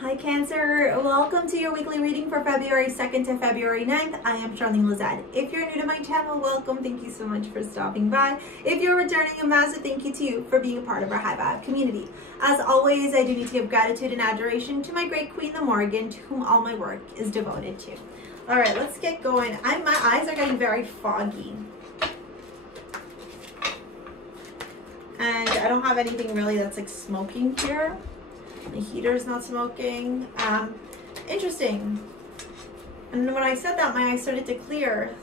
Hi Cancer, welcome to your weekly reading for February 2nd to February 9th. I am Charlene Lazad. If you're new to my channel, welcome. Thank you so much for stopping by. If you're returning, a massive thank you to you for being a part of our High Vibe community. As always, I do need to give gratitude and adoration to my great queen, the Morgan, to whom all my work is devoted to. All right, let's get going. My eyes are getting very foggy. And I don't have anything really that's like smoking here. The heater is not smoking. Interesting. And when I said that, my eyes started to clear.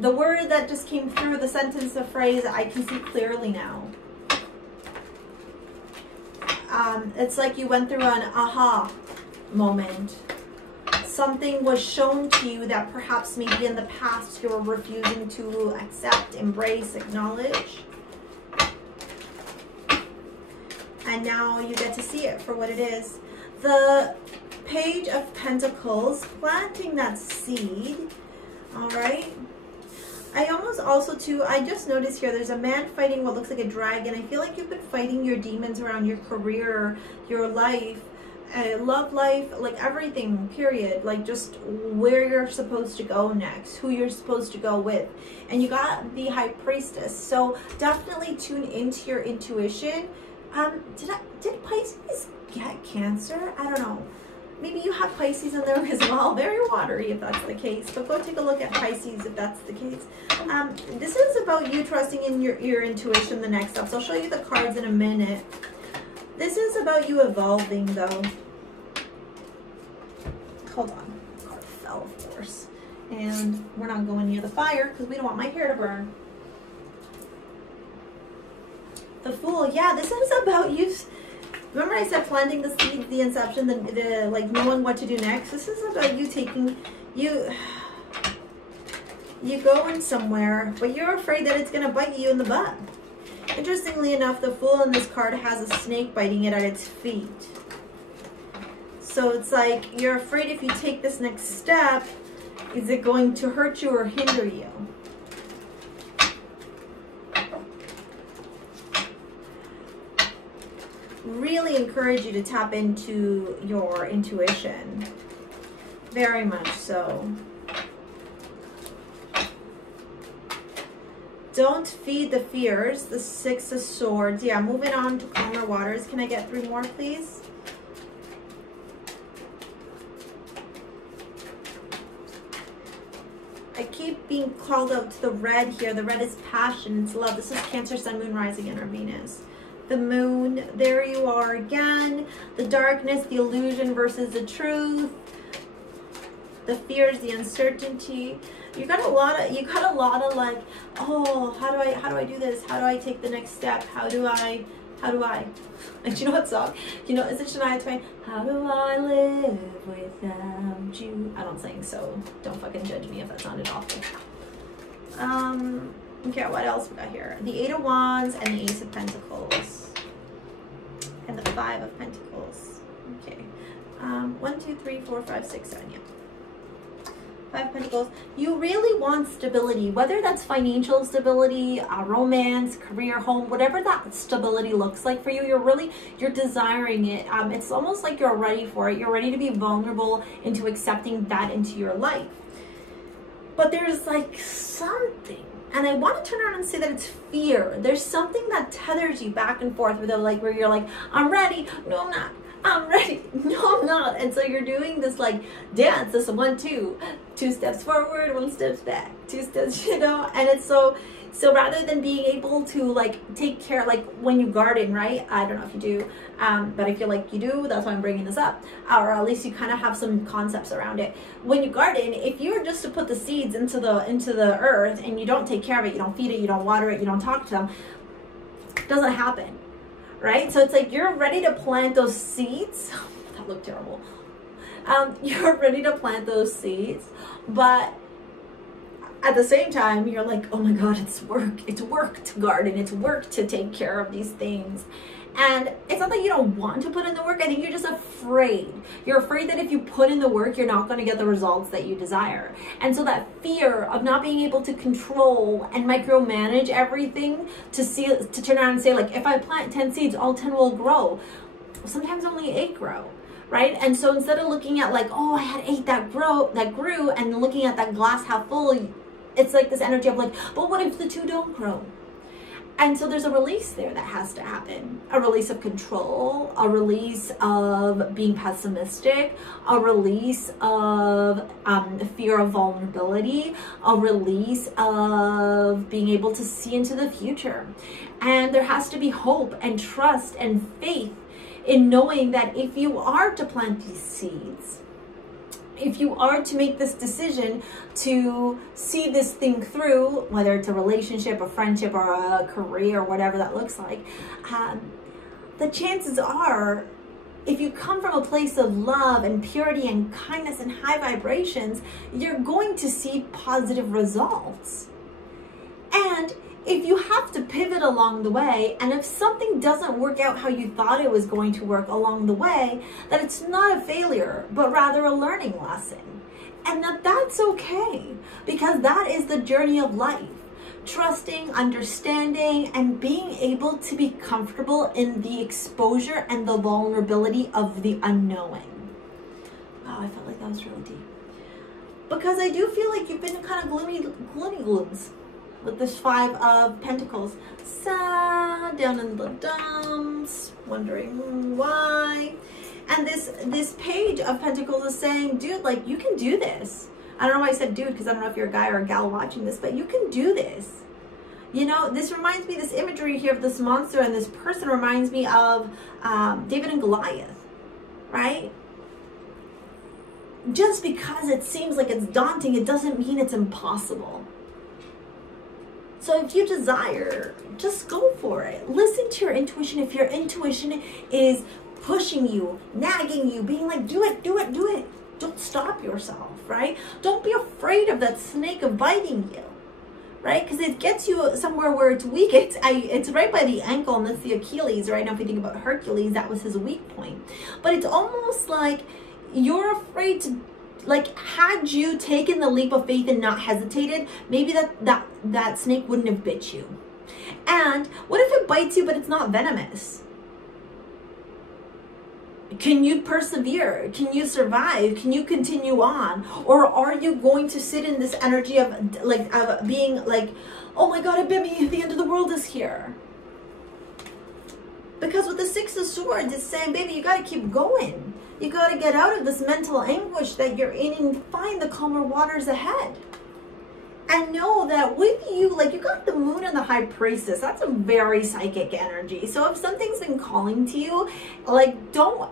The word that just came through, the sentence, the phrase, I can see clearly now. It's like you went through an aha moment. Something was shown to you that perhaps maybe in the past you were refusing to accept, embrace, acknowledge. And now you get to see it for what it is. The Page of Pentacles, planting that seed. All right. I almost also too, I just noticed here, there's a man fighting what looks like a dragon. I feel like you've been fighting your demons around your career, your life, love life, like everything, period. Like just where you're supposed to go next, who you're supposed to go with. And you got the High Priestess. So definitely tune into your intuition. Did Pisces get Cancer? I don't know. Maybe you have Pisces in there as well. Very watery if that's the case. But go take a look at Pisces if that's the case. This is about you trusting in your intuition, the next steps. I'll show you the cards in a minute. This is about you evolving though. Hold on. Card fell, of course. And we're not going near the fire because we don't want my hair to burn. The Fool, yeah, this is about you. Remember I said planting the seeds, the inception, the like knowing what to do next. This is about you taking, you going somewhere, but you're afraid that it's gonna bite you in the butt. Interestingly enough, the Fool in this card has a snake biting it at its feet. So it's like you're afraid if you take this next step, is it going to hurt you or hinder you? Really encourage you to tap into your intuition. Very much so. Don't feed the fears. The Six of Swords. Yeah, moving on to calmer waters. Can I get 3 more, please? I keep being called out to the red here. The red is passion. It's love. This is Cancer, Sun, Moon, Rising, and Venus. The Moon, there you are again. The darkness, the illusion versus the truth. The fears, the uncertainty. You got a lot of like, oh, how do I do this? How do I take the next step? How do I? And you know what song? You know, is it Shania Twain? How do I live without you? I don't sing, so don't fucking judge me if that sounded awful. Okay, what else we got here? The Eight of Wands and the Ace of Pentacles. And the Five of Pentacles. Okay. 1, 2, 3, 4, 5, 6, 7, yeah. 5 Pentacles. You really want stability, whether that's financial stability, romance, career, home, whatever that stability looks like for you, you're desiring it. It's almost like you're ready for it. You're ready to be vulnerable into accepting that into your life. But there's like something. And I want to turn around and say that it's fear. There's something that tethers you back and forth where you're like, I'm ready. No, I'm not. I'm ready. No, I'm not. And so you're doing this like dance, this 1, 2 steps forward, 1 step back, 2 steps, you know, and it's so rather than being able to like take care, like when you garden, right? I don't know if you do, but I feel like you do. That's why I'm bringing this up, or at least you kind of have some concepts around it. When you garden, if you're just to put the seeds into the earth and you don't take care of it, you don't feed it, you don't water it, you don't talk to them, it doesn't happen, right? So it's like you're ready to plant those seeds. That looked terrible. You're ready to plant those seeds, but at the same time, you're like, oh my God, it's work to garden, it's work to take care of these things. And it's not that you don't want to put in the work, I think you're just afraid. You're afraid that if you put in the work, you're not going to get the results that you desire. And so that fear of not being able to control and micromanage everything to turn around and say, like, if I plant 10 seeds, all 10 will grow. sometimes only 8 grow, right? And so instead of looking at like, oh, I had 8 that grew, and looking at that glass half full, it's like this energy of like, but what if the 2 don't grow? And so there's a release there that has to happen. A release of control, a release of being pessimistic, a release of fear of vulnerability, a release of being able to see into the future. And there has to be hope and trust and faith in knowing that if you are to plant these seeds, if you are to make this decision to see this thing through, whether it's a relationship, a friendship, or a career, or whatever that looks like, the chances are, if you come from a place of love and purity and kindness and high vibrations, you're going to see positive results. And if you have to pivot along the way, and if something doesn't work out how you thought it was going to work along the way, that it's not a failure, but rather a learning lesson. And that's okay, because that is the journey of life. Trusting, understanding, and being able to be comfortable in the exposure and the vulnerability of the unknowing. Wow, I felt like that was really deep. Because I do feel like you've been kind of gloomy glooms with this 5 of Pentacles. Sad, down in the dumps, wondering why. And this Page of Pentacles is saying, dude, like, you can do this. I don't know why I said dude, because I don't know if you're a guy or a gal watching this, but you can do this. You know, this reminds me, this imagery here of this monster and this person reminds me of David and Goliath, right? Just because it seems like it's daunting, it doesn't mean it's impossible. So if you desire, just go for it. Listen to your intuition. If your intuition is pushing you, nagging you, being like, do it, do it, do it. Don't stop yourself, right? Don't be afraid of that snake of biting you, right? Because it gets you somewhere where it's weak. It's right by the ankle, and that's the Achilles, right? Now if you think about Hercules, that was his weak point. But it's almost like you're afraid to, like, had you taken the leap of faith and not hesitated, maybe that snake wouldn't have bit you. And what if it bites you but it's not venomous? Can you persevere? Can you survive? Can you continue on? Or are you going to sit in this energy of being like, oh my God, it bit me, the end of the world is here? Because with the 6 of Swords, it's saying, baby, you got to keep going. You got to get out of this mental anguish that you're in and find the calmer waters ahead. And know that with you, like, you got the Moon and the High Priestess. That's a very psychic energy. So if something's been calling to you, like, don't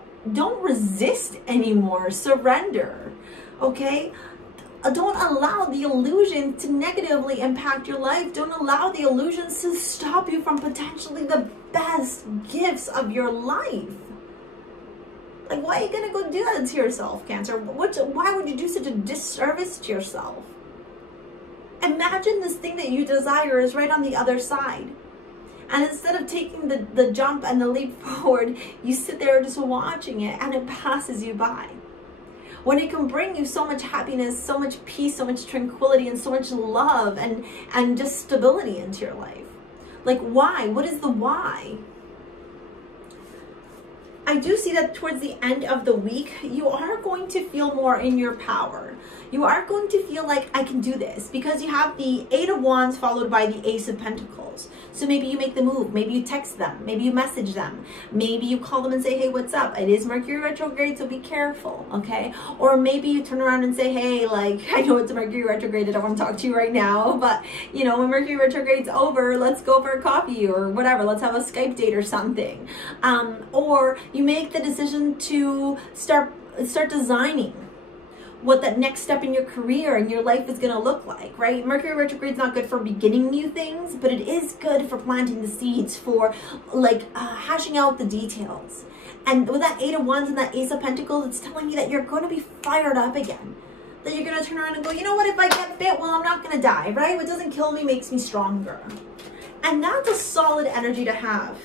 resist anymore. Surrender, okay? Don't allow the illusion to negatively impact your life. Don't allow the illusions to stop you from potentially the best gifts of your life. Like, why are you going to go do that to yourself, Cancer? Why would you do such a disservice to yourself? Imagine this thing that you desire is right on the other side. And instead of taking the jump and the leap forward, you sit there just watching it and it passes you by. When it can bring you so much happiness, so much peace, so much tranquility, and so much love and just stability into your life. Like, why? What is the why? I do see that towards the end of the week, you are going to feel more in your power. You are going to feel like, I can do this, because you have the 8 of Wands followed by the Ace of Pentacles. So maybe you make the move. Maybe you text them. Maybe you message them. Maybe you call them and say, hey, what's up? It is Mercury retrograde, so be careful, okay? Or maybe you turn around and say, hey, like, I know it's a Mercury retrograde, I don't want to talk to you right now, but, you know, when Mercury retrograde's over, let's go for a coffee or whatever. Let's have a Skype date or something. Or you make the decision to start designing what that next step in your career and your life is going to look like, right? Mercury retrograde is not good for beginning new things, but it is good for planting the seeds, for like hashing out the details. And with that 8 of Wands and that Ace of Pentacles, it's telling you that you're going to be fired up again. That you're going to turn around and go, you know what, if I get bit, well, I'm not going to die, right? What doesn't kill me makes me stronger. And that's a solid energy to have.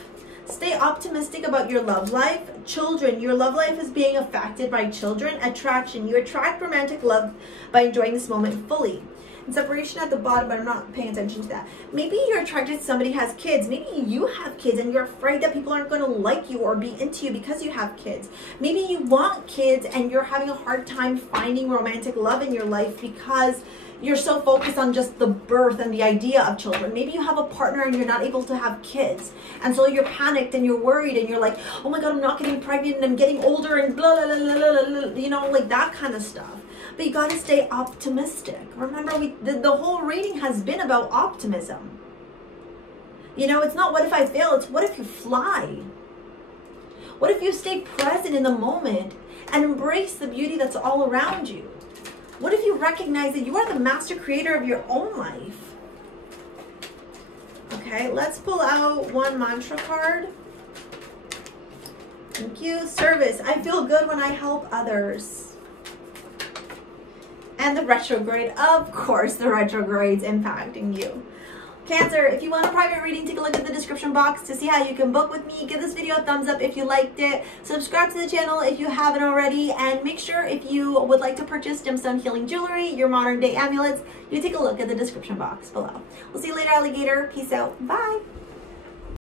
Stay optimistic about your love life. Children, your love life is being affected by children. Attraction, you attract romantic love by enjoying this moment fully. Separation at the bottom, but I'm not paying attention to that. Maybe you're attracted to somebody who has kids. Maybe you have kids and you're afraid that people aren't going to like you or be into you because you have kids. Maybe you want kids and you're having a hard time finding romantic love in your life because you're so focused on just the birth and the idea of children. Maybe you have a partner and you're not able to have kids. And so you're panicked and you're worried and you're like, oh my God, I'm not getting pregnant and I'm getting older and blah, blah, blah, blah, blah, blah, you know, like that kind of stuff. But you got to stay optimistic. Remember, the whole reading has been about optimism. You know, it's not what if I fail, it's what if you fly? What if you stay present in the moment and embrace the beauty that's all around you? What if you recognize that you are the master creator of your own life? Okay, let's pull out one mantra card. Thank you. Service. I feel good when I help others. And the retrograde, of course, the retrograde's impacting you. Cancer, if you want a private reading, take a look at the description box to see how you can book with me. Give this video a thumbs up if you liked it. Subscribe to the channel if you haven't already. And make sure if you would like to purchase gemstone healing jewelry, your modern day amulets, you take a look at the description box below. We'll see you later, alligator. Peace out. Bye.